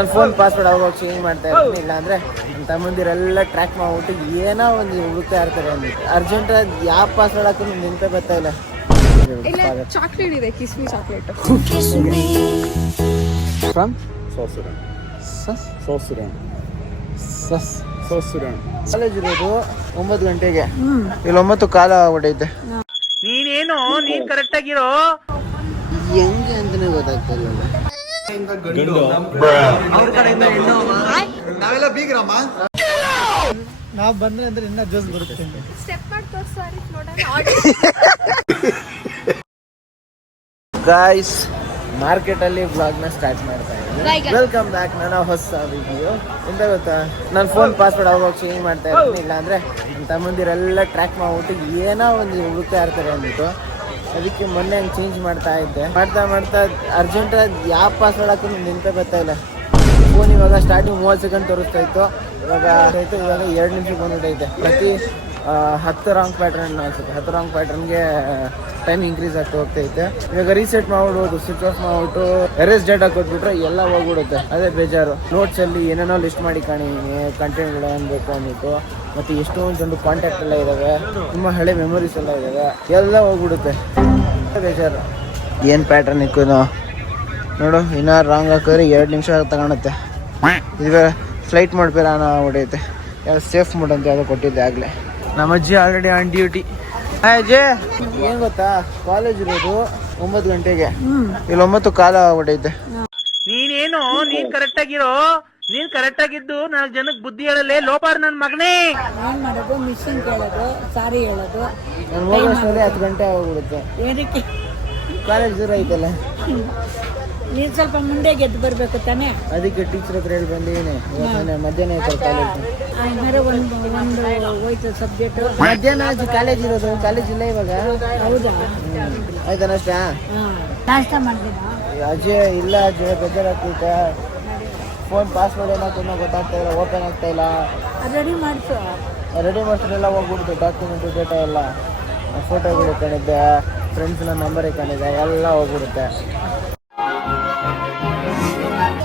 ನನ್ನ phone password ಅವಾಗ change ಮಾಡ್ತಾ ಇರ್ತೀನಿ, ಇಲ್ಲ ಅಂದರೆ ನನ್ನ ತಮ್ಮಂದಿರೆಲ್ಲ ಟ್ರ್ಯಾಕ್ ಮಾಡ್ಬಿಟ್ಟು ಏನೋ ಒಂದು ಹುಡುಕ್ತಾ ಇರ್ತಾರೆ ಅಂದ್ಬಿಟ್ಟು ಅರ್ಜೆಂಟ್ ಯಾವ ಪಾಸ್ವರ್ಡ್ ಹಾಕಿ ನಿಂತ ಬರ್ತಾ ಇಲ್ಲ. ಚಾಕ್ಲೇಟ್ ಇದೆ, ಕಿಸ್ಮಿ ಚಾಕ್ಲೇಟ್ ಫ್ರಮ್ ಕಾಲೇಜ್ ಇರೋದು 9 ಗಂಟೆಗೆ, ಇಲ್ಲಿ 9 ಕಾಲ ಹೊಡೈತೆ. ನೀನೇನು ನೀನ್ ಕರೆಕ್ಟ್ ಆಗಿರೋ ಹೆಂಗೆ ಅಂತಾನೆ ಗೊತ್ತಾಗ್ತಾ ಇಲ್ಲ. ನಾವೆಲ್ಲ ಬೀಗ್ರಮ್ಮ, ನಾವು ಬಂದ್ರೆ ಅಂದ್ರೆ ಇನ್ನ ಜೋಸ್ ಬರುತ್ತೆ. ಗಾಯ್ಸ್, ಮಾರ್ಕೆಟ್ ಅಲ್ಲಿ ಬ್ಲಾಗ್ ನ ಸ್ಟಾರ್ಟ್ ಮಾಡ್ತಾ ಇದ್ದೀನಿ. Welcome back. ನನ್ನ ಹೊಸ ವಿಡಿಯೋ ಎಂತ ಗೊತ್ತಾ, ನನ್ನ ಫೋನ್ ಪಾಸ್ವರ್ಡ್ ಅವಾಗ ಚೇಂಜ್ ಮಾಡ್ತಾ ಇರ್ತೀನಿ, ಇಲ್ಲ ಅಂದ್ರೆ ನನ್ನ ತಮ್ಮಂದಿರೆಲ್ಲ ಟ್ರ್ಯಾಕ್ ಮಾಡ್ಬಿಟ್ಟು ಏನೋ ಒಂದು ಹುಡುಕ್ತಾ ಇರ್ತಾರೆ ಅಂದ್ಬಿಟ್ಟು ಅದಕ್ಕೆ ಮೊನ್ನೆ ಹಂಗೆ ಚೇಂಜ್ ಮಾಡ್ತಾ ಇದ್ದೆ. ಮಾಡ್ತಾ ಅರ್ಜೆಂಟ್ ಯಾವ ಪಾಸ್ವರ್ಡ್ ಹಾಕಿ ನಿಂತ ಬರ್ತಾ ಇಲ್ಲ. ಫೋನ್ ಇವಾಗ ಸ್ಟಾರ್ಟಿಂಗ್ 30 ಸೆಕೆಂಡ್ ತೋರಿಸ್ತಾ ಇತ್ತು, ಇವಾಗ 2 ನಿಮಿಷಕ್ಕೆ ಬಂದ್ಬಿಟ್ಟೈತೆ. ಪ್ರತಿ 10 ರಾಂಗ್ ಪ್ಯಾಟ್ರನ್ ಅನ್ಸುತ್ತೆ, 10 ರಾಂಗ್ ಪ್ಯಾಟ್ರನ್ಗೆ ಟೈಮ್ ಇನ್ಕ್ರೀಸ್ ಆಗ್ತಾ ಹೋಗ್ತೈತೆ. ಇವಾಗ ರೀಸೆಟ್ ಮಾಡ್ಬಿಡ್ಬೋದು, ಸ್ವಿಚ್ ಆಫ್ ಮಾಡ್ಬಿಟ್ಟು ಎರೇಸ್ ಡೇಟ್ ಹಾಕೋದ್ಬಿಟ್ರೆ ಎಲ್ಲ ಹೋಗ್ಬಿಡುತ್ತೆ. ಅದೇ ಬೇಜಾರು. ನೋಟ್ಸಲ್ಲಿ ಏನೇನೋ ಲಿಸ್ಟ್ ಮಾಡಿ ಕಾಣಿದ್ದೀನಿ, ಕಂಟೆಂಟ್ಗಳು ಅನ್ಬೇಕು ಅಂದ್ಬಿಟ್ಟು. ಮತ್ತು ಎಷ್ಟೊಂದು ಕಾಂಟ್ಯಾಕ್ಟ್ ಎಲ್ಲ ಇದ್ದಾವೆ, ತುಂಬ ಹಳೆ ಮೆಮೊರೀಸ್ ಎಲ್ಲ ಇದ್ದಾವೆ, ಎಲ್ಲ ಹೋಗ್ಬಿಡುತ್ತೆ. ಬೇಜಾರು. ಏನು ಪ್ಯಾಟ್ರನ್ ಇಕ್ಕು ನೋಡು, ಇನ್ನೂ ರಾಂಗ್ ಹಾಕಿದ್ರೆ 2 ನಿಮಿಷ ತಗೊಳುತ್ತೆ. ಇದು ಫ್ಲೈಟ್ ಮೋಡ್ ಬೇರೆ ಹೊಡೆಯುತ್ತೆ. ಯಾರು ಸೇಫ್ ಮೋಡ್ ಅಂತ ಯಾವುದೋ ಕೊಟ್ಟಿದ್ದೆ ಆಗಲೇ. ನಮ್ಮ ಅಜ್ಜಿ ಆಲ್ರೆಡಿ ಆನ್ ಡ್ಯೂಟಿ. ಅಜ್ಜಿ ಏನು ಗೊತ್ತಾ, ಕಾಲೇಜ್ ಇರೋದು 9 ಗಂಟೆಗೆ, ಇಲ್ಲಿ 9 ಕಾಲ ಹೊಡೆಯುತ್ತೆ. ನೀನೇನು ನೀನ್ ಕರೆಕ್ಟ್ ಆಗಿರೋ, ನೀನ್ ಕರೆಕ್ಟ್ ಆಗಿದ್ದು 4 ಜನಕ್ಕೆ ಬುದ್ಧಿ ಹೇಳಲೇ ಲೋಪಾರ್ ನನ್ ಮಗನೇ. ಏನ್ ಮಾಡೋದು, ಮಿಷಿನ್ ಕೇಳೋದು, ಸಾರಿ ಹೇಳೋದು. ನಾನು ಹೋಗೋಷ್ಟರಲ್ಲಿ 10 ಗಂಟೆ ಹೋಗ್ಬಿಡುತ್ತೆ. ಏನಕ್ಕೆ ಕಾಲೇಜ್ ದೂರ ಐತಲ್ಲ, ನೀನ್ ಸ್ವಲ್ಪ ಮುಂದೆ ಗೆದ್ದು ಬರ್ಬೇಕು ತಾನೆ. ಅದಕ್ಕೆ ಟೀಚರ್ ಹತ್ರ ಹೇಳಿ ಬಂದಿದ್ದೀನಿ. ಮಧ್ಯಾಹ್ನ ಐತಲ್ಲ ಕಾಲೇಜ್, ಒಂದು ಹೋಯ್ತು ಸಬ್ಜೆಕ್ಟ್. ಮಧ್ಯಾಹ್ನ ಕಾಲೇಜ್ ಇರೋದು, ಕಾಲೇಜ್ ಇಲ್ಲ ಇವಾಗ. ಹೌದಾ, ಆಯ್ತಾ ನಾಷ್ಟ? ನಾಷ್ಟ ಮಾಡಿದ ಅಜಯ್ ಇಲ್ಲ, ಅಜಯ್ ಬೇಜಾರಾಗ್ತೈತೆ. ಫೋನ್ ಪಾಸ್ವರ್ಡ್ ಏನಾಗ್ತದೆ ಗೊತ್ತಾಗ್ತಾ ಇಲ್ಲ, ಓಪನ್ ಆಗ್ತಾ ಇಲ್ಲ. ರೆಡಿ ಮಾಡಿಸು. ರೆಡಿ ಮಾಡ್ಸೋದೆಲ್ಲ ಹೋಗ್ಬಿಡುತ್ತೆ, ಡಾಕ್ಯುಮೆಂಟು ಡೇಟಾ ಎಲ್ಲ, ಫೋಟೋಗಳು ಕಾಣಿದ್ದೆ, ಫ್ರೆಂಡ್ಸ್ನ ನಂಬರ್ ಕಾಣಿದೆ, ಎಲ್ಲ ಹೋಗ್ಬಿಡುತ್ತೆ.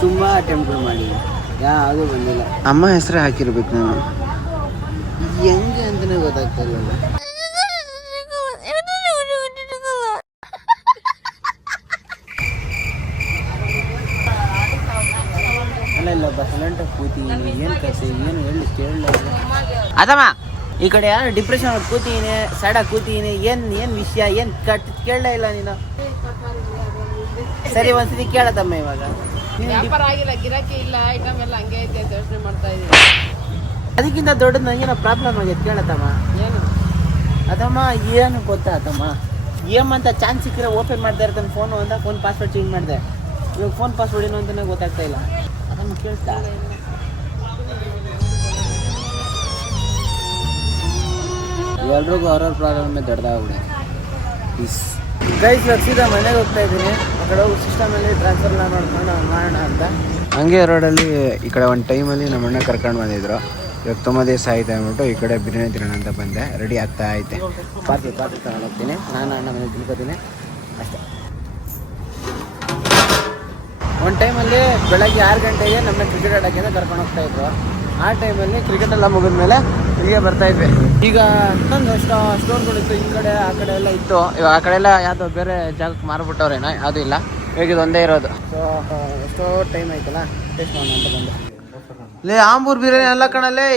ತುಂಬ ಅಟೆಂಪ್ಟ್ಗಳು ಮಾಡಿದೆ, ಯಾವುದು ಬಂದಿಲ್ಲ. ಅಮ್ಮ ಹೆಸರೇ ಹಾಕಿರ್ಬೇಕು ನಾನು, ಹೆಂಗೆ ಅಂತಲೇ ಗೊತ್ತಾಗ್ತಾ ಇಲ್ಲ. ಇಲ್ಲ ಸೈಲೆಂಟ್ ಕೂತೀನಿ, ಏನು ಕತೆ, ಏನು ಹೇಳಿ ಕೇಳಲ್ಲ. ಅದಮ್ಮ ಈ ಕಡೆ ಯಾರು ಡಿಪ್ರೆಷನ್ ಕೂತೀನಿ, ಸೈಡಾಗಿ ಕೂತೀನಿ, ಏನು ವಿಷಯ, ಏನು ಕೇಳಲೇ ಇಲ್ಲ ನೀನು. ಸರಿ ಒಂದ್ಸತಿ ಕೇಳದಮ್ಮ. ಇವಾಗ ವ್ಯಾಪಾರ ಆಗಿಲ್ಲ, ಗಿರಾಕಿ ಇಲ್ಲ, ಐಟಮ್ ಎಲ್ಲ ಹಂಗೆ ಐತೆ ಅಂತ ಯೋಚನೆ ಮಾಡ್ತಾ ಇದ್ದೀನಿ. ಅದಕ್ಕಿಂತ ದೊಡ್ಡದು ನನಗೇನೋ ಪ್ರಾಬ್ಲಮ್ ಆಗೈತೆ, ಕೇಳತ್ತಮ್ಮ. ಏನು ಅದಮ್ಮ ಏನು ಗೊತ್ತಾತಮ್ಮ, ಏಮಂತ ಚಾನ್ಸ್ ಸಿಕ್ಕಿದ್ರೆ ಓಪನ್ ಮಾಡ್ತಾ ಇರ್ತಾನೆ ಫೋನು ಅಂತ. ಫೋನ್ ಪಾಸ್ವರ್ಡ್ ಚೇಂಜ್ ಮಾಡಿದೆ, ಇವಾಗ ಫೋನ್ ಪಾಸ್ವರ್ಡ್ ಏನು ಅಂತಲೇ ಗೊತ್ತಾಗ್ತಾ ಇಲ್ಲ. ಅದಮ್ಮ ಕೇಳ್ತಾ ಎಲ್ರಿಗೂ ಅವ್ರವ್ರ ಪ್ರಾಬ್ಲಮ್ ದೊಡ್ಡದಾಗ್ಬಿಡಿ. ಗೈಸ್ ಸೀದಾ ಮನೆಗೆ ಹೋಗ್ತಾ ಇದ್ದೀನಿ. ಆ ಕಡೆ ಹೋಗಿ ಸಿಸ್ಟಮಲ್ಲಿ ಟ್ರಾನ್ಸ್ಫರ್ನ ನೋಡ್ಕೊಂಡು ಮಾಡೋಣ ಅಂತ. ಹಂಗೆ ರೋಡಲ್ಲಿ ಈ ಕಡೆ ಒಂದು ಟೈಮಲ್ಲಿ ನಮ್ಮ ಅಣ್ಣ ಕರ್ಕೊಂಡು ಬಂದಿದ್ರು. ಇವಾಗ ತುಂಬ ದಿವಸ ಆಯ್ತು ಅಂದ್ಬಿಟ್ಟು ಈ ಕಡೆ ಬಿರಿಯಾನಿ ತಿನ್ನೋಣ ಅಂತ ಬಂದೆ. ರೆಡಿ ಆಗ್ತಾ ಐತೆ. ಪಾತ್ರೆ ತಗೊಂಡು ಹೋಗ್ತೀನಿ, ನಾನು ಅಣ್ಣ ಮನೆ ತಿನ್ಕೋತೀನಿ ಅಷ್ಟೇ. ಒಂದು ಟೈಮಲ್ಲಿ ಬೆಳಗ್ಗೆ 6 ಗಂಟೆಗೆ ನಮ್ಮನ್ನ ಕ್ರಿಕೆಟ್ ಆಡೋಕ್ಕೆ ಅಂತ ಕರ್ಕೊಂಡು ಹೋಗ್ತಾಯಿದ್ರು. ಆ ಟೈಮಲ್ಲಿ ಕ್ರಿಕೆಟ್ ಎಲ್ಲ ಮುಗಿದ್ಮೇಲೆ ಹೀಗೆ ಬರ್ತಾಯಿದ್ವಿ. ಈಗ ಇನ್ನೊಂದು ಸ್ಟೋರ್ಗಳಿತ್ತು, ಈ ಕಡೆ ಆ ಕಡೆ ಎಲ್ಲ ಇತ್ತು. ಇವಾಗ ಆ ಕಡೆ ಎಲ್ಲ ಯಾವುದೋ ಬೇರೆ ಜಾಗಕ್ಕೆ ಮಾರ್ಬಿಟ್ಟವ್ರೇನೋ, ಯಾವುದೂ ಇಲ್ಲ. ಇವಾಗ ಇದು ಒಂದೇ ಇರೋದು. ಸೊ ಎಷ್ಟೋ ಟೈಮ್ ಆಯ್ತಲ್ಲ, ಟೇಸ್ಟ್ ಮಾಡೋಣ ಅಂತ ಬಂದೆ. ಲೇ ಆಂಬೂರ್ ಬಿರಿಯಾನಿ ಎಲ್ಲ ಕಣಲ್ಲೇ,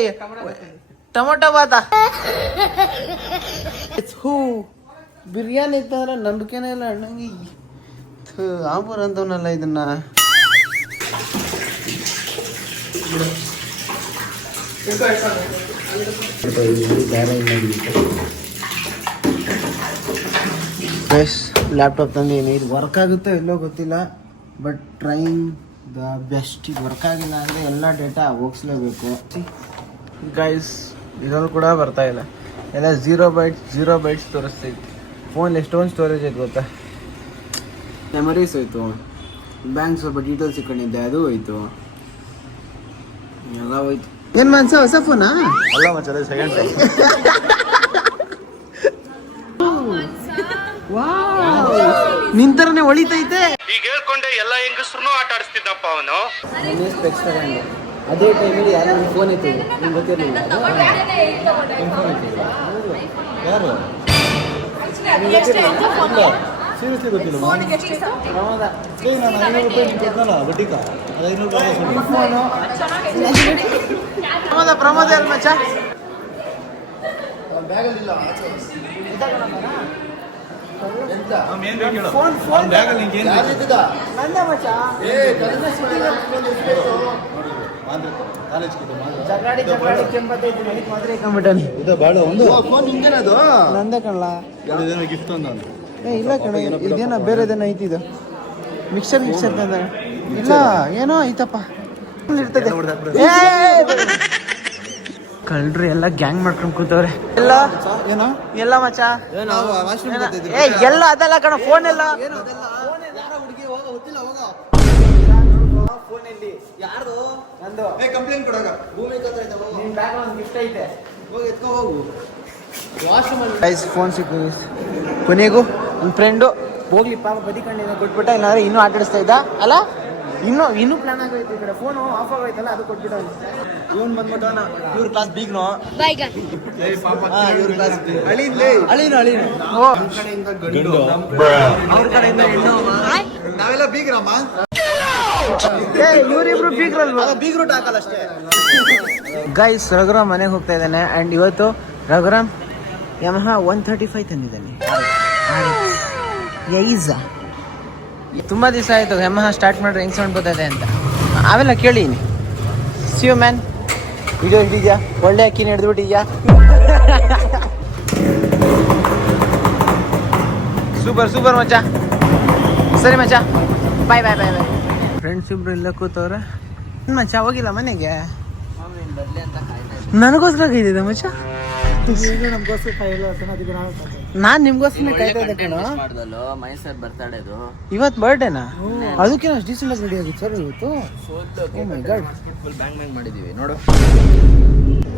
ಟೊಮೊಟೊ ಬಾತ ಹೂ ಬಿರಿಯಾನಿ ಇತ್ತಂದ್ರೆ ನಂಬಿಕೆನೇ ಇಲ್ಲ ಅಣ್ಣಂಗೆ. ಆಂಬೂರ್ ಅಂತವನಲ್ಲ ಇದನ್ನ. ಲ್ಯಾಪ್ಟಾಪ್ ತಂದೀನಿ, ಇದು ವರ್ಕ್ ಆಗುತ್ತೋ ಎಲ್ಲೋ ಗೊತ್ತಿಲ್ಲ, ಬಟ್ ಟ್ರೈನ್ ದ ಬೆಸ್ಟ್. ಇದು ವರ್ಕ್ ಆಗಿಲ್ಲ ಅಂದರೆ ಎಲ್ಲ ಡೇಟಾ ಹೋಗಿಸ್ಲೇಬೇಕು. ಗೈಸ್ ಇದರಲ್ಲೂ ಕೂಡ ಬರ್ತಾ ಇಲ್ಲ, ಎಲ್ಲ 0 ಬೈಟ್ಸ್ ತೋರಿಸ್ತೈತಿ. ಫೋನ್ ಎಷ್ಟೊಂದು ಸ್ಟೋರೇಜ್ ಐತೆ ಗೊತ್ತಾ. ಮೆಮರೀಸ್ ಹೋಯ್ತು, ಬ್ಯಾಂಕ್ ಸ್ವಲ್ಪ ಡೀಟೇಲ್ಸ್ ಇಟ್ಕೊಂಡಿದ್ದೆ, ಅದು ಹೋಯ್ತು, ಎಲ್ಲ ಹೋಯ್ತು. ಏನು ಮನ್ಸ ಹೊಸ ಫೋನಾ? ಅಲ್ಲ ಮಚ್ಚ, ಸೆಕೆಂಡ್ ಟೈಮ್. ನಿಂತರನೇ ಹೊಳಿತೈತೆ. ಈ ಈಗ ಹೇಳ್ಕೊಂಡೆ ಎಲ್ಲ ಹೆಂಗಸ್ರು ಆಟ ಆಡಿಸ್ತಿದ್ದಪ್ಪ ಅವನು. ಸ್ಪೆಕ್ಸ್ ತಗೊಂಡೆ ಅದೇ ಟೈಮಲ್ಲಿ ಯಾರು ನಿಮ್ಮ ಫೋನ್ ಎತ್ತಿದ್ರು ನಿಮ್ಗೆ ಗೊತ್ತಿರಲಿಲ್ಲ ನಿಮ್ಮ ಫೋನ್ ಎತ್ತಿದ್ರು ಯಾರು ಸೀರಿಯಸ್ಲಿ ಗೊತ್ತಿಲ್ಲ ಪ್ರಮೋದ ನಾನು 500 ರೂಪಾಯಿ ನಿಂಗೆ ಕೊಟ್ಟನಲ್ಲ ಬಡ್ಡಿಕ ಅದು 500 ರೂಪಾಯಿ ನಿಮ್ಮ ಫೋನು ಪ್ರಮೋದ ಅಲ್ಲ ಮಚ್ಚ ಬ್ಯಾಗಲ್ಲಿಲ್ಲ ಫೋನ್ ಫೋನ್ ಬ್ಯಾಗಲ್ಲಿ ನಿಂಗೆ ಏನು ನಂದ ಮಚ್ಚ ಕಾಲೇಜ್ ಜಗಾಡಿ ಕೆಂಪತ್ತೈದು ನಡೀತು ಮಾತ್ರ ಇಟ್ಕೊಂಡ್ಬಿಟ್ಟಾನೆ ಇದು ಬಾಳ ಒಂದು ಫೋನ್ ನಿಂಗೇನದು ನಂದೇ ಕಣ್ಲ ಇದೇನೋ ಗಿಫ್ಟ್ ಅಂದ ಇಲ್ಲ ಕಣ ಇದೇನ ಬೇರೆದೇನೋ ಐತಿ ಇದು ಮಿಕ್ಸರ್ ತಂದ ಇಲ್ಲ ಏನೋ ಐತಪ್ಪ ಇರ್ತದೆ ಕಳ್ರು ಎಲ್ಲ ಗ್ಯಾಂಗ್ ಮಾಡ್ಕೊಂಡು ಕೂತವ್ರೆ ಎಲ್ಲ ಏನೋ ಎಲ್ಲ ಮಚ್ಚ ನಾವು ವಾಶ್ರೂಮ್ ಬರ್ತಿದ್ವಿ ಏ ಎಲ್ಲ ಅದಲ್ಲ ಕಣ ಫೋನ್ ಎಲ್ಲ ನಂದು ಏ ಕಂಪ್ಲೇಂಟ್ ಕೊಡಾಗ ಭೂಮಿ ಕತ್ರ ಐತೆ ಹೋಗು ನಿನ್ ಬ್ಯಾಗ್ ಒಂದು ಗಿಫ್ಟ್ ಐತೆ ಹೋಗಿ ಎತ್ಕೊ ಹೋಗು ವಾಶ್ರೂಮ್ ಅಲ್ಲಿ ಗೈಸ್ ಫೋನ್ ಸಿಕ್ಕು ಕೊನೆಗೂ ನನ್ನ ಫ್ರೆಂಡು ಹೋಗ್ಲಿ ಪಾಪ ಬದಿಕೊಂಡಿದ್ದ ಕೊಟ್ಬಿಟ್ಟ ಇಲ್ಲಾಂದ್ರೆ ಇನ್ನೂ ಆಟ ಆಡಿಸ್ತಾ ಇದ್ದ ಅಲ್ಲ ಇನ್ನೂ ಪ್ಲಾನ್ ಆಗೋಯ್ತು ಈ ಕಡೆ ಫೋನು ಆಫ್ ಆಗೋಯ್ತಲ್ಲ ಅದು ಕೊಟ್ಬಿಟ್ಟ ಇವನ್ ಬಂದ್ಬಿಟ್ಟವನ ಇವ್ರ ಕ್ಲಾಸ್ ಬೀಗ್ನೋ ಬೈಗನ್ ಇವ್ರ ಕ್ಲಾಸ್ ಅಳಿನು ಓ ಗಂಡು ಅವ್ರ ಕಡೆಯಿಂದ ಹೆಣ್ಣು ನಾವೆಲ್ಲ ಬೀಗ್ರಮ್ಮ ಇವರಿಬ್ರು ಬೀಗ್ರಲ್ವಾ ಬೀಗ್ ರೂಟ್ ಹಾಕಲ್ಲ ಅಷ್ಟೇ ಗೈಸ್ ರಘುರಾಮ್ ಮನೆಗೆ ಹೋಗ್ತಾ ಇದ್ದಾನೆ ಆ್ಯಂಡ್ ಇವತ್ತು ರಘುರಾಮ್ ಯಮಹ 135 ತಂದಿದ್ದಾನೆ ಯೈಝ ತುಂಬ ದಿವಸ ಆಯಿತು ಯಮಹ ಸ್ಟಾರ್ಟ್ ಮಾಡ್ರೆ ಹೆಂಗೆ ಸೌಂಡ್ ಬರ್ತದೆ ಅಂತ ಅವೆಲ್ಲ ಕೇಳೀನಿ ಸಿಯು ಮ್ಯಾನ್ ವಿಡಿಯೋ ಹಿಡಿದ್ಯಾ ಒಳ್ಳೆ ಅಕ್ಕಿನ ಹಿಡಿದ್ಬಿಟ್ಟಿದ್ಯಾ ಸೂಪರ್ ಮಚ್ಚ ಸರಿ ಮಚ್ಚ ಬಾಯ್ ಫ್ರೆಂಡ್ಸ್ ಇಬ್ರು ಇಲ್ಲ ಕೂತವ್ರೆ ಮಚ್ಚ ಹೋಗಿಲ್ಲ ಮನೆಗೆ ನನಗೋಸ್ಕರ ಕೈದಿದೆ ಮಚ್ಚ ನಾನ್ ನಿಮ್ಗೋಸ್ಕರ ಕಾಯ್ತಾ ಇದ್ದೆ ಕಣ ಮೈಸೂರ್ ಬರ್ತಡೇದು ಇವತ್ತು ಬರ್ಡೇನಾ ಅದಕ್ಕೆ ಅಷ್ಟು ಡೀಸೆಂಟ್ ರೆಡಿ ಆಗಿತ್ತು ಸರ್ ಇವತ್ತು ಫುಲ್ ಬ್ಯಾಂಗ್ ಮಾಡಿದೀವಿ ನೋಡು.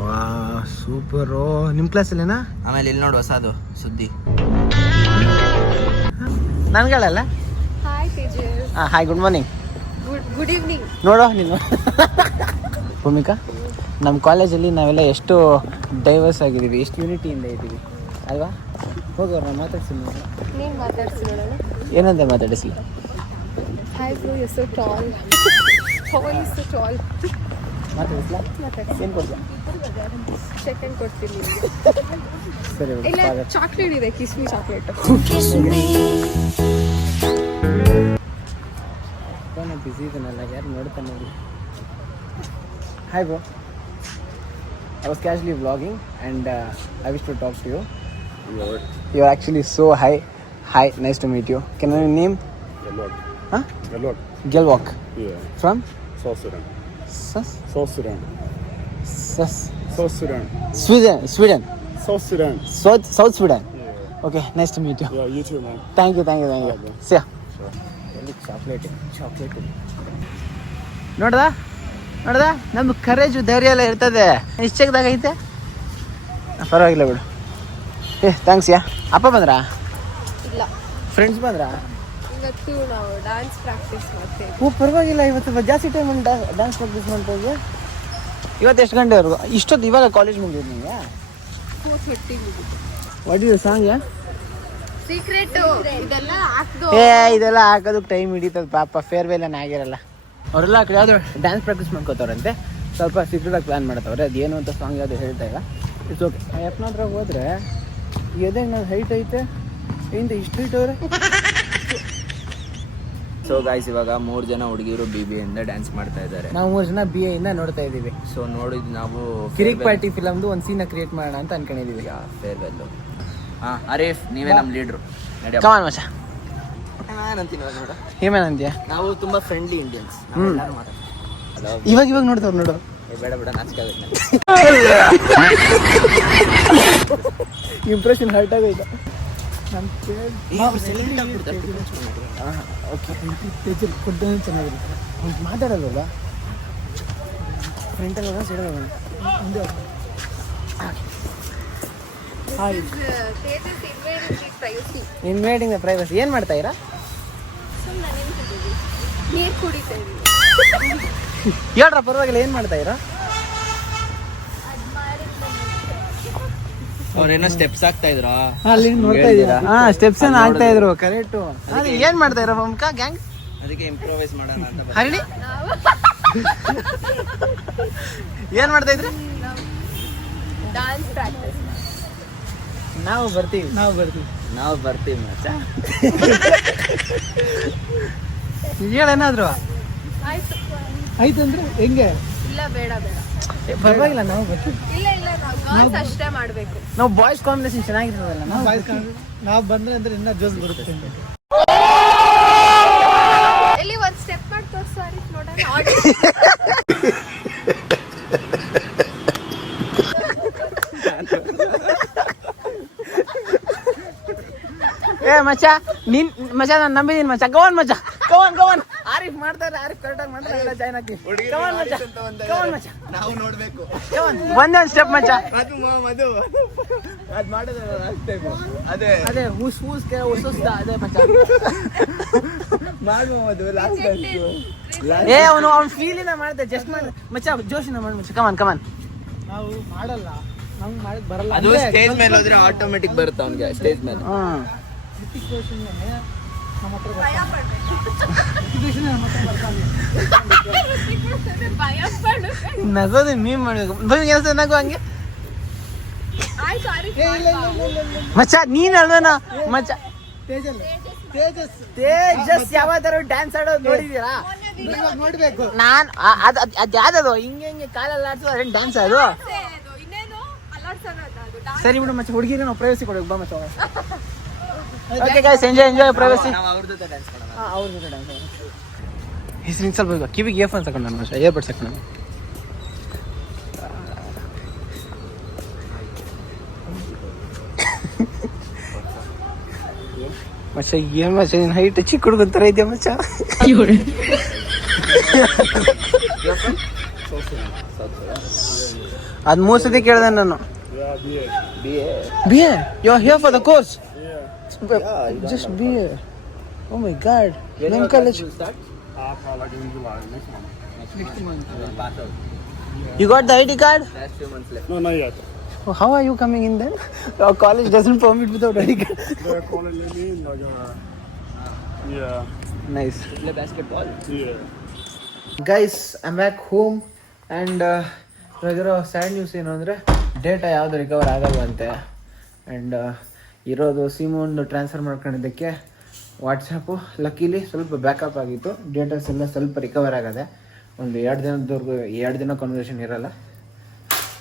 ವಾ ಸೂಪರು ನಿಮ್ಮ ಕ್ಲಾಸಲ್ಲೇನಾ ಆಮೇಲೆ ಇಲ್ಲಿ ನೋಡು ಹೊಸದು ಸುದ್ದಿ. ನನ್ಗಳಲ್ಲ hi Tejas hi good morning good evening. ನೋಡೋ ನೀನು ಭೂಮಿಕಾ ನಮ್ಮ ಕಾಲೇಜಲ್ಲಿ ನಾವೆಲ್ಲ ಎಷ್ಟು ಡೈವರ್ಸ್ ಆಗಿದ್ದೀವಿ, ಎಷ್ಟು ಯೂನಿಟಿಯಿಂದ ಇದ್ದೀವಿ ಅಲ್ವಾ? ಹೋಗೋರು ನಾವು ಮಾತಾಡ್ಸಿ ನೀನು ಮಾತಾಡ್ಸಿ ನೋಡೋಣ. ಏನಂತ ಮಾತಾಡಿಸ್ಲಿ? Hi bro you so tall. How are you so tall? ಮಾತಾಡಿಸ್ಲಾ? ಏನು ಕೊಡ್ಲಾ? ಸೆಕೆಂಡ್ ಕೊಡ್ತೀನಿ ನಿಮಗೆ. ಸರಿ ಇಲ್ಲ ಚಾಕ್ಲೇಟ್ ಇದೆ, ಕಿಸ್ಮಿ ಚಾಕ್ಲೇಟ್. ಫೋನ್ ಬಿಸಿ ಇದನ್ನಲ್ಲ, ಯಾರು ನೋಡ್ತಾನೆ ನೋಡಿ. Hi bro, I was casually vlogging and I wish to talk to you. You are actually so high. Hi, nice to meet you. Can I name? Gelwak. Huh? Gelwak. Gelwak. Yeah. From? South Sudan. Sus? South Sudan. Sus? South Sudan. Sweden. South Sudan. South Sudan. Yeah. Okay, nice to meet you. Yeah, you too, man. Thank you. Okay. See ya. Chocolate ನೋಡ್ದ ನಮ್ದು courage ಧೈರ್ಯ ಎಲ್ಲ ಇರ್ತದೆ. ಇಷ್ಟು ಚೆಕ್ದಾಗ ಐತೆ, ಪರವಾಗಿಲ್ಲ ಬಿಡು. Thanks ಯಾ. ಅಪ್ಪ ಬಂದ್ರಾ? ಇಲ್ಲ, ಫ್ರೆಂಡ್ಸ್ ಬಂದ್ರಾ? ಇವತ್ತು ನಾವು ಡ್ಯಾನ್ಸ್ ಪ್ರಾಕ್ಟೀಸ್ ಮಾಡ್ತೇವೆ. ಪರವಾಗಿಲ್ಲ, ಇವತ್ತು ಜಾಸ್ತಿ ಟೈಮ್ ಡ್ಯಾನ್ಸ್ ಪ್ರಾಕ್ಟೀಸ್ ಮಾಡ್ತಾ ಇದ್ದೆ. ಇವತ್ತು ಎಷ್ಟು ಗಂಟೆವರೆಗೂ? ಇಷ್ಟೊತ್ತು ಇವಾಗ ಕಾಲೇಜ್ ಮುಗಿದ್ರು ನಿಮಗೆ? 4:30 ಮುಗಿತು. What is song? ಸೀಕ್ರೆಟ್ ಇದೆಲ್ಲ ಹಾಕ್ದು. ಇದೆಲ್ಲ ಹಾಕೋದಕ್ಕೆ ಟೈಮ್ ಹಿಡಿತದ ಪಾಪ. ಫೇರ್ವೆಲ್ ಏನು ಆಗಿರಲ್ಲ. ಅವರೆಲ್ಲ ಆ ಕಡೆ ಯಾವುದು ಡ್ಯಾನ್ಸ್ ಪ್ರಾಕ್ಟೀಸ್ ಮಾಡ್ಕೋತಾರಂತೆ, ಸ್ವಲ್ಪ ಸೀಕ್ರೆಟಾಗಿ ಪ್ಲ್ಯಾನ್ ಮಾಡ್ತಾವ್ರೆ. ಅದೇನು ಅಂತ ಸಾಂಗ್ ಯಾವುದು ಹೇಳ್ತಾ ಇಲ್ಲ. It's okay. ಯಪ್ನ ಹತ್ರ ಹೋದರೆ ಎದೆ ನಾನು ಹೈಟ್ ಐತೆ, ಇಂದ ಇಷ್ಟು ಹೈಟ್ ಅವ್ರೆ. ಸೊ ಗಾಯ್ಸ್, ಇವಾಗ 3 ಜನ ಹುಡುಗಿರು BBA ಇಂದ ಡ್ಯಾನ್ಸ್ ಮಾಡ್ತಾ ಇದ್ದಾರೆ. ನಾವು 3 ಜನ BA ಇಂದ ನೋಡ್ತಾ ಇದ್ದೀವಿ. ಸೊ ನೋಡಿದ್ ನಾವು ಕಿರಿಕ್ ಪಾರ್ಟಿ ಫಿಲಮ್ದು ಒಂದು ಸೀನ ಕ್ರಿಯೇಟ್ ಮಾಡೋಣ ಅಂತ ಅನ್ಕೊಂಡಿದ್ದೀವಿ. ಫೇರ್ವೆಲ್. ಅರೀಫ್, ನೀವೇ ನಮ್ಮ ಲೀಡ್ರು. ಕಮಾನ್ ಮಚ್ಚ. ಏನಂತೀನಿ ನೋಡು, ಏಮೇನಂತೀಯ? ನಾವು ತುಂಬಾ ಫ್ರೆಂಡ್ಲಿ ಇಂಡಿಯನ್ಸ್. ಇವಾಗ ನೋಡ್ತಾವ್ ನೋಡು. ಬೇಡ ನಾಚಿಕಾಗುತ್ತೆ. ಇಂಪ್ರೆಷನ್ ಹರ್ಟ್ ಆಗೈತೆ. ಚೆನ್ನಾಗಿರುತ್ತೆ. ಮಾತಾಡೋದಲ್ಲ ಫ್ರೆಂಟಲ್ಲ ಸೈಡಲ್ಲ. Tejas invading privacy. Invading the privacy. ಏನು ಮಾಡ್ತಾ ಇರಾ? ನೀರು ಕುಡಿತಾ ಇದೀವಿ. ಹೇಳ್ರ ಪರವಾಗಿಲ್ಲ, ಏನ್ ಮಾಡ್ತಾ ಇರ? ಅವ್ರೇನೋ ಸ್ಟೆಪ್ಸ್ ಆಗ್ತಾ ಇದ್ರು. ಅಲ್ಲಿ ನೋಡ್ತಾ ಇದ್ದೀರಾ? ಹಾ, ಸ್ಟೆಪ್ಸ್ ಏನ್ ಆಗ್ತಾ ಇದ್ರು, ಕರೆಕ್ಟ್. ಏನ್ ಮಾಡ್ತಾ ಇರ ಮಮ್ಕ ಗ್ಯಾಂಗ್? ಅದಕ್ಕೆ ಇಂಪ್ರೂವೈಸ್ ಮಾಡೋಣ ಅಂತ ಹರಿಣಿ ಏನ್ ಮಾಡ್ತಾ ಇದ್ರಿ? Dance practice. ನಾವು ಬರ್ತೀವಿ. ನಾವು ಬರ್ತೀವಿ ಮಚ್ಚ. ಹೇಳೇನಾದ್ರು ಆಯ್ತು. ಆಯ್ತಂದ್ರೆ ಹೆಂಗೆ? ಇಲ್ಲ ಬೇಡ ಬೇಡ. ಪರವಾಗಿಲ್ಲ, ನಾವು ಬರ್ತೀವಿ. ಇಲ್ಲ ನಾವು ಗರ್ಲ್ಸ್ ಅಷ್ಟೇ ಮಾಡ್ಬೇಕು. ನಾವು ಬಾಯ್ಸ್ ಕಾಂಬಿನೇಷನ್ ಚೆನ್ನಾಗಿರ್ತದಲ್ಲ. ನಾವು ಬಂದ್ರೆ ಅಂದ್ರೆ ಇನ್ನ ಜೋಸ್ ಬರುತ್ತೆ. ಎಲ್ಲಿ ಒಂದ್ ಸ್ಟೆಪ್ ಮಾಡಿ ತೋರ್ಸು ಹರೀಶ್ ನೋಡೋಣ. ಏ ಮಚ್ಚ, ನೀನ್ ಮಚ್ಚ ನಾನು ನಂಬಿದೀನಿ ಮಚ್ಚ. ಗವನ್ ಮಚ್ಚ, ಗವನ್ ಆರಿಫ್ ಮಾಡ್ತಾರೆ. ಆರಿಫ್ ಕರೆಕ್ಟಾಗಿ ಮಾಡ್ತಾರೆ. ಜಾಯ್ನ್ ಹಾಕಿ. ಗವನ್ ಮಚ್ಚ, ಗವನ್ ಮಚ್ಚ. ನಾವು ನೋಡ್ಬೇಕು. ಒಂದೇ ಸ್ಟೆಪ್ ಮಚ್ಚ. ಅದು ಅದ್ ಮಾಡಿದ್ರೆ ಲಾಸ್ಟ್ ಟೈಮ್ ಅದೇ ಅದೇ ಹುಸ್ ಅದೇ ಮಚ್ಚ. ಮಾಡುವ ಅದು ಲಾಸ್ಟ್ ಏ ಅವನು ಫೀಲಿನ ಮಾಡ್ದೆ. ಜಸ್ಟ್ ಮಾಡಿ ಮಚ್ಚ, ಜೋಶಿನ ಮಾಡಿ ಮಚ್ಚ. ಕಮಾನ್. ನಾವು ಮಾಡಲ್ಲ, ನಮ್ಗೆ ಮಾಡಕ್ ಬರಲ್ಲ. ಅದು ಸ್ಟೇಜ್ ಮೇಲೆ ಹೋದ್ರೆ ಆಟೋಮೆಟಿಕ್ ಬರುತ್ತೆ ಅವ್ನಿಗೆ. ಸ್ಟೇಜ್ ಮೇಲೆ ನಮ್ಮ ಹತ್ರ ಭಯ ಪಡ್ಬೇಕು. ಭಯ ಪಡ್ಬೇಕು. ನಗೋದು ಮೀನ್ ಮಾಡ್ಬೇಕು. ನಗು ಹಂಗೆ ಆಯ್ತು ಹರೀಶ್. ಮಚ್ಚ, ನೀನ್ ಅಲ್ವೇನ ಮಚ್ಚ? ತೇಜಸ್ ತೇಜಸ್ ಯಾವ್ದಾರು ಡ್ಯಾನ್ಸ್ ಆಡೋದು ನೋಡಿದೀರಾ? ನೋಡ್ಬೇಕು. ನಾನ್ ಅದ್ ಯಾವ್ದದು ಹಿಂಗೆ ಕಾಲೆಲ್ಲ ಆಡ್ಸೋ ಅದೇನ್ ಡ್ಯಾನ್ಸ್ ಅದು? ಇನ್ನೇನು ಅಲ್ಲಾಡ್ಸೋದು ಅದು. ಸರಿ ಬಿಡು ಮಚ್ಚ, ಹುಡುಗಿರಿ ನಾವು ಪ್ರೈವಸಿ ಕೊಡಬೇಕು ಬಾ ಮಚ್ಚ. Okay guys, enjoy privacy. ನಾವು ಅವ್ರ ಜೊತೆ ಡ್ಯಾನ್ಸ್ ಮಾಡೋಣ. ಅವ್ರ ಜೊತೆ ಡ್ಯಾನ್ಸ್ ಹೆಸರಿನ ಸ್ವಲ್ಪ ಕಿವಿಗೆ ಇಯರ್ಫೋನ್ಸ್ ಹಾಕೊಂಡು ನಾನು ಮಚ್ಚ, ಇಯರ್ಬಡ್ಸ್ ಹಾಕೊಂಡು. ಮಚ್ಚ ಏನ್ ಮಚ್ಚ, ನಿನ್ ಹೈಟ್ ಚಿಕ್ಕ ಹುಡುಗನ್ ತರ ಇದೆಯಾ ಮಚ್ಚ? ಅದ್ 3 ಸತಿ ಕೇಳ್ದೆ ನಾನು. BA? You are here for the course? Just BA. Oh my God. Name college. Like in July, next month. You got the ID card? Last 2 months left. No, not yet. Oh, how are you coming in then? Our college doesn't permit without ID card. They're calling me in, like, yeah, Nice. Play basketball. yeah. Guys, I'm back home and ಇವಾಗಿರೋ sad news ಏನು ಅಂದರೆ data ಯಾವುದು recover ಆಗಲ್ವಂತೆ. And ಇರೋದು ಸಿಮೊಂದು transfer ಮಾಡ್ಕೊಂಡಿದ್ದಕ್ಕೆ WhatsApp ಲಕ್ಕಿಲಿ ಸ್ವಲ್ಪ backup ಆಗಿತ್ತು. Datas ಎಲ್ಲ ಸ್ವಲ್ಪ recover ಆಗದೆ. ಒಂದು 2 ದಿನ ಕನ್ವರ್ಸೇಷನ್ ಇರೋಲ್ಲ,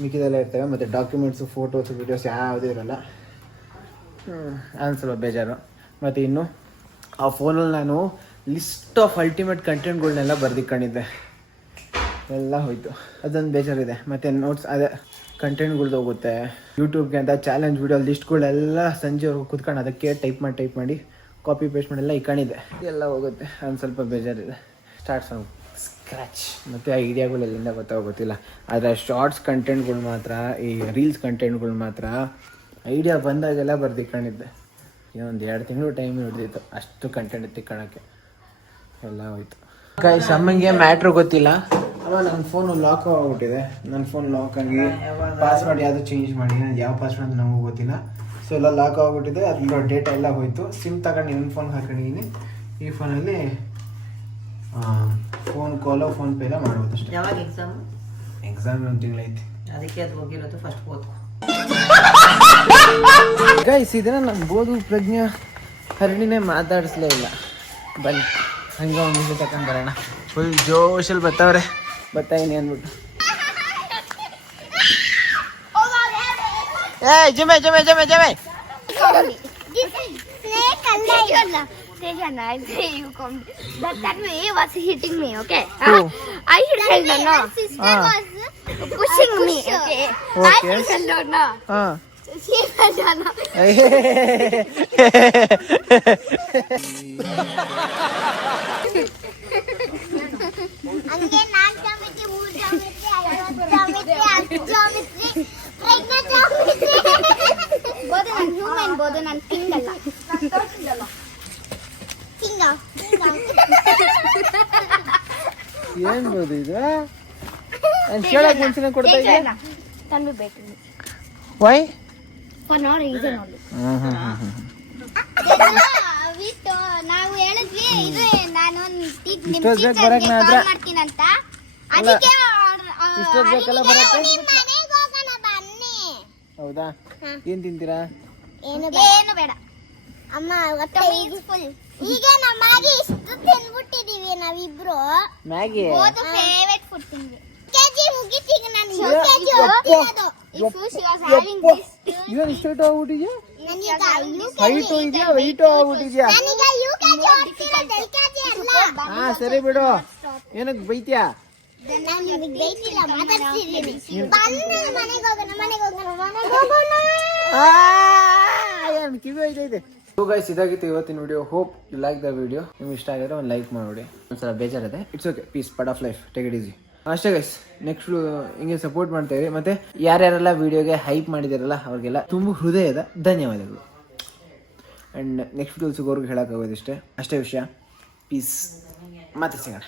ಮಿಕ್ಕಿದೆಲ್ಲ ಇರ್ತವೆ. ಮತ್ತು ಡಾಕ್ಯುಮೆಂಟ್ಸು, ಫೋಟೋಸು, ವೀಡಿಯೋಸ್ ಯಾವುದೂ ಇರೋಲ್ಲ. ಅದು ಸ್ವಲ್ಪ ಬೇಜಾರು. ಮತ್ತು ಇನ್ನು ಆ ಫೋನಲ್ಲಿ ನಾನು ಲಿಸ್ಟ್ ಆಫ್ ಅಲ್ಟಿಮೇಟ್ ಕಂಟೆಂಟ್ಗಳನ್ನೆಲ್ಲ ಬರ್ದಿಕೊಂಡಿದ್ದೆ, ಎಲ್ಲ ಹೋಯ್ತು. ಅದೊಂದು ಬೇಜಾರಿದೆ. ಮತ್ತು ನೋಟ್ಸ್ ಅದೇ ಕಂಟೆಂಟ್ಗಳ್ದು ಹೋಗುತ್ತೆ. ಯೂಟ್ಯೂಬ್ಗೆ ಅಂತ ಚಾಲೆಂಜ್ ವೀಡಿಯೋ ಲಿಸ್ಟ್ಗಳೆಲ್ಲ ಸಂಜೆವರೆಗೂ ಕೂತ್ಕೊಂಡು ಅದಕ್ಕೆ ಟೈಪ್ ಮಾಡಿ ಕಾಪಿ ಪೇಸ್ಟ್ ಮಾಡಿ ಎಲ್ಲ ಇಕ್ಕೊಂಡಿದ್ದೆ, ಎಲ್ಲ ಹೋಗುತ್ತೆ. ಒಂದು ಸ್ವಲ್ಪ ಬೇಜಾರಿದೆ. Start from scratch. ಮತ್ತು ಐಡಿಯಾಗಳು ಎಲ್ಲಿಂದ ಗೊತ್ತಿಲ್ಲ. ಆದರೆ ಶಾರ್ಟ್ಸ್ ಕಂಟೆಂಟ್ಗಳು ಮಾತ್ರ, ಈ ರೀಲ್ಸ್ ಕಂಟೆಂಟ್ಗಳು ಮಾತ್ರ ಐಡಿಯಾ ಬಂದಾಗೆಲ್ಲ ಬರ್ದಿಕ್ಕೊಂಡಿದ್ದೆ. ಒಂದು 2 ತಿಂಗಳು ಟೈಮ್ ಹಿಡಿದಿತ್ತು ಅಷ್ಟು ಕಂಟೆಂಟ್ ಎತ್ತಿಕೊಳ್ಳೋಕ್ಕೆ, ಎಲ್ಲ ಹೋಯ್ತು. ಗೈಸ್, ಅಮ್ಮಂಗೆ ಮ್ಯಾಟ್ರು ಗೊತ್ತಿಲ್ಲ. ಅಮ್ಮ ನನ್ನ ಫೋನು ಲಾಕ್ ಆಗ್ಬಿಟ್ಟಿದೆ. ನನ್ನ ಫೋನ್ ಲಾಕ್ ಆಗಿ ಪಾಸ್ವರ್ಡ್ ಯಾವುದು ಚೇಂಜ್ ಮಾಡಿ, ಯಾವ ಪಾಸ್ವರ್ಡ್ ಅಂತ ನಮಗೂ ಗೊತ್ತಿಲ್ಲ. ಸೊ ಎಲ್ಲ ಲಾಕ್ ಆಗಿಬಿಟ್ಟಿದೆ. ಅದರ ಡೇಟಾ ಎಲ್ಲ ಹೋಯ್ತು. ಸಿಮ್ ತಗೊಂಡು ನನ್ನ ಫೋನ್ಗೆ ಹಾಕೊಂಡಿದ್ದೀನಿ. ಈ ಫೋನಲ್ಲಿ ಫೋನ್ ಕಾಲು, ಫೋನ್ ಪೇ ಎಲ್ಲ ಮಾಡ್ಬೋದು ಅಷ್ಟೇ. ಯಾವಾಗ ಎಕ್ಸಾಮ್ 1 ತಿಂಗಳೈತಿ, ಅದಕ್ಕೆ ಅದು ಹೋಗಿರೋದು ಫಸ್ಟ್ ಓದ್ಕೊ. ಗೈಸ್, ಇದನ್ನ ನಮ್ಮ ಬೋದು ಪ್ರಜ್ಞಾ ಹರಣಿನೇ ಮಾತಾಡಿಸ್ಲೇ ಇಲ್ಲ. ಬನ್ನಿ ಹಂಗೆ ಒಂದು ತಗೊಂಡು ಬರೋಣ. ಫುಲ್ ಜೋಶಲ್ಲಿ ಬರ್ತಾಯಿನಿ ಅಂದ್ಬಿಟ್ಟು. ಏ ಜಮೆ you come. That way was hitting me, okay? I should tell her no. Sister was pushing me, okay? I should tell her no. She fell down. Ange naan geometry, wood geometry, geometry, geometry, pregnant geometry. Bodu nan human, bodu nan king alla. King. ಬರೋದು ಇದು ನಾನು ಕೇಳಕ್ ಮುಂಚೆನೆ ಕೊಡ್ತಾ ಇದ್ದೆ ತಂದು ಬೇಕು why for no reason only ನಾವು ಹೇಳಿದ್ವಿ ಇದು ನಾನು ನಿಮ್ಮ ಟೀಚರ್ಗೆ ಕಾಲ್ ಮಾಡ್ತೀನಿ ಅಂತ ಅದಕ್ಕೆ ಇಷ್ಟೊತ್ತಿಗೆಲ್ಲ ಬರತ್ತೆ ಮನೆಗೆ ಹೋಗೋಣ ಬನ್ನಿ ಹೌದಾ ಏನ್ ತಿಂತೀರಾ ಏನು ಬೇಡ ಅಮ್ಮ ಹೊಟ್ಟೆ ಫುಲ್ ಈಗ ನಮ್ಮ ಮ್ಯಾಗಿ ಇಷ್ಟು ತಿನ್ಬಿಟ್ಟಿದೀವಿ ನಾವಿಬ್ರು ಮ್ಯಾಗಿ ಬೋತ್ ಫೇವರೇಟ್ ಫುಡ್ ತಿಂದ್ವಿ ಕೆಜಿ ಮುಗಿತೀಗ ನಾನು ಕೆಜಿ ಹೋಗ್ತಿರೋದು if she was having this ಏನು ಇಷ್ಟು ಆಗ್ಬಿಟ್ಟಿದ್ಯಾ ನನಗೆ ಹೈಟು ಇದೆಯಾ ವೆಯ್ಟು ಆಗ್ಬಿಟ್ಟಿದ್ಯಾ ನನಗೆ ಯು ಕೆಜಿ ಹೋಗ್ತಿರೋದು ಎಲ್ ಕೆಜಿ ಅಲ್ಲ ಹಾ ಸರಿ ಬಿಡು ಏನಕ್ಕೆ ಬೈತ್ಯಾ ನಾನು ನಿಮಗೆ ಬೈತಿಲ್ಲ ಮಾತಾಡ್ತಿದ್ದೀನಿ ಬನ್ನಿ ಮನೆಗೆ ಹೋಗೋಣ ಏನು ಕಿವಿ ಐತೆ ಸೊ ಗೈಸ್ ಇದಾಗಿತ್ತು ಇವತ್ತಿನ video hope you like the video ನಿಮ್ಗೆ ಇಷ್ಟ ಆಗಿದ್ರೆ ಒಂದು ಲೈಕ್ ಮಾಡಿ ಒಂದ್ಸಲ ಬೇಜಾರಿದೆ it's okay peace part of life take it easy ಅಷ್ಟೇ ಗೈಸ್ ನೆಕ್ಸ್ಟ್ ಹಿಂಗೆ ಸಪೋರ್ಟ್ ಮಾಡ್ತಾ ಇರಿ ಮತ್ತೆ ಯಾರ್ಯಾರೆಲ್ಲ ವಿಡಿಯೋಗೆ ಹೈಪ್ ಮಾಡಿದಾರಲ್ಲ ಅವ್ರಿಗೆಲ್ಲ ತುಂಬ ಹೃದಯದ ಧನ್ಯವಾದಗಳು ಆ್ಯಂಡ್ ನೆಕ್ಸ್ಟ್ ವಿಡಿಯೋ ಸಿಗೋರ್ಗೆ ಹೇಳೋಕ್ಕಾಗೋದಿಷ್ಟೇ ಅಷ್ಟೇ ವಿಷಯ ಪೀಸ್ ಮತ್ತೆ ಸಿಗೋಣ